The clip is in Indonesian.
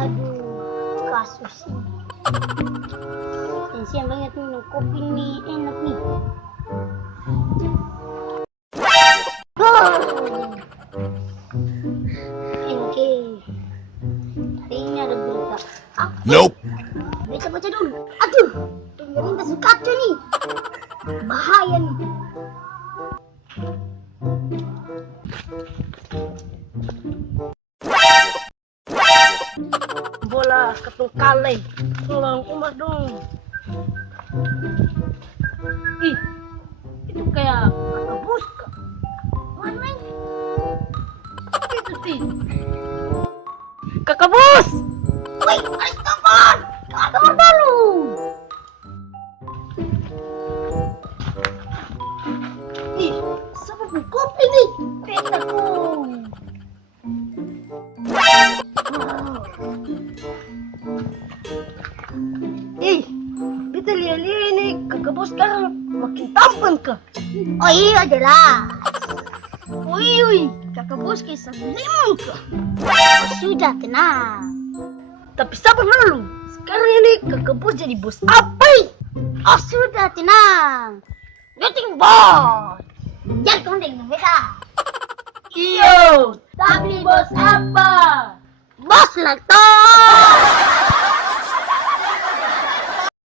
Aduh, kasus ini. Tensian banget minum kopi nih, enak nih. Oke, hari ini ada berita. Nope. Berita baca dulu. Aduh, dengerin kasus kacau nih. Bahaya nih. Bola ketung kaleng, tolong umat dong. Ih, itu kayak kata bus kak. Mana itu sih? Kakak bos. Woi, ayo kapan? Kabar dulu. Ih, siapa pun kopi nih? Betaku. Ih, beta lihat-lihat ini kakak bos sekarang makin tampan kak. Oh iya jelas. Wih, kakak bos kayak lemon kak. Oh, sudah tenang. Tapi sabar dulu, sekarang ini kakak bos jadi bos apa? Oh sudah tenang. Meeting bos. Jangan kau dengan beta. Iyo, tapi bos apa? Bos Lakto.